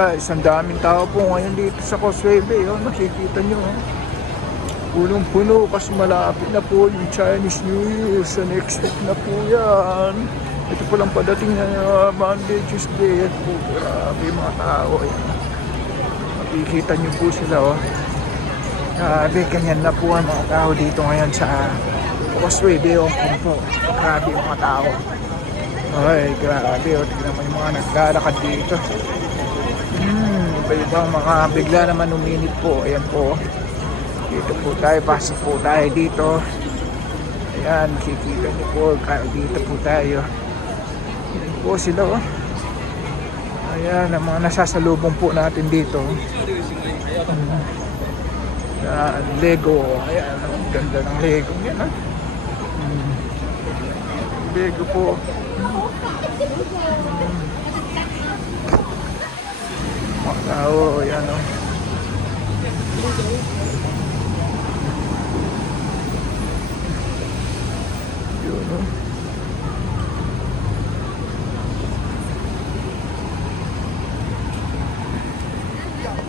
Isang daming tao po ngayon dito sa Causeway Bay. Oh, nakikita nyo. Oh. Punong-puno kasi malapit na po yung Chinese New Year. Sa next week na po yan. Ito po lang padating na Monday, Tuesday. At po, grabe mga tao. Ayan. Makikita nyo po sila. Oh. Grabe, ganyan na po ang mga tao dito ngayon sa Causeway Bay. Oh, po. Grabe mga tao. Ay, grabe. Oh. Tignan mo yung mga naglalakad dito. Iba-ibang mga bigla naman uminit po. Ayan po. Dito po tayo. Pasok po tayo dito. Ayan. Makikita niyo po. Dito po tayo. Ayan po sila. Oh. Ayan. Ang mga nasasalubong po natin dito. Ayan. Lego. Ayan. Ang ganda ng Lego. Ayan. Lego po. Mga tao, yan o. Yun o.